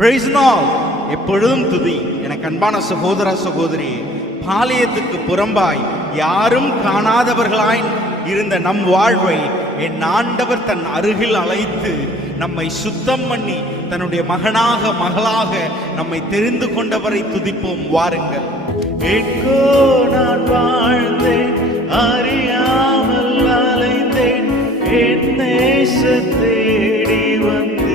Praise the Lord. எப்பொழுதும் துதி. எனக்கு அன்பான சகோதர சகோதரி, பாளையத்துக்கு புறம்பாய் யாரும் காணாதவர்களாய் இருந்த நம் வாழ்வை என் ஆண்டவர் தன் அருகில் அழைத்து நம்மை சுத்தம் பண்ணி தன்னுடைய மகனாக மகளாக நம்மை தெரிந்து கொண்டவரை துதிப்போம். வாருங்கள். எங்கோ நான் வாழ்ந்தேன், அறியாமல் அலைந்தேன், என் நேசத்தை தேடி வந்தேன்.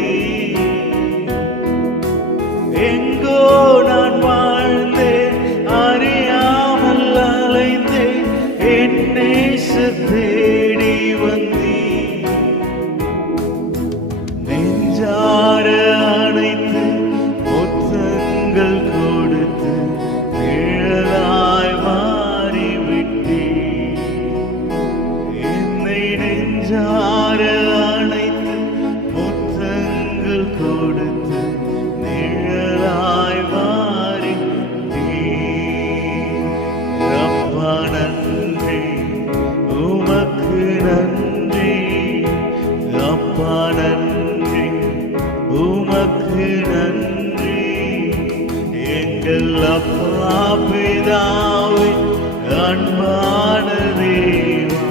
எங்கோ நான் வாழ்ந்தேன், அறியாமல் அலைந்தேன், என் நேசத்தை தேடி வந்தேன். நெஞ்சார அணைத்து முத்தங்கள் கொடுத்து நிழலாய் மாறிவிட்டேன். என்னை நெஞ்சார அணைத்து முத்தங்கள் கொடுத்து நிழலாய் மாறிவிட்டேன். அப்பா நன்றி, உமக்கு நன்றி. அப்பா நன்றி, உமக்கு நன்றி. எங்கள் அப்பா பிதாவே, அன்பான தேவா,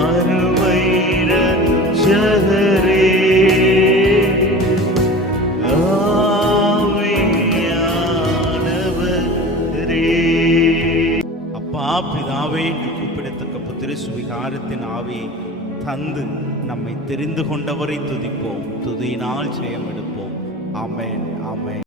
அருமை இரட்சகரே, ஆவியானவரே. அப்பா பிதாவே என்று கூப்பிடத்தக்க புத்திர சுவிகாரத்தின் ஆவியை தந்து நம்மை தெரிந்து கொண்டவரை துதிப்போம். துதியினால் ஜெயம் எடுப்போம். ஆமென், ஆமென்.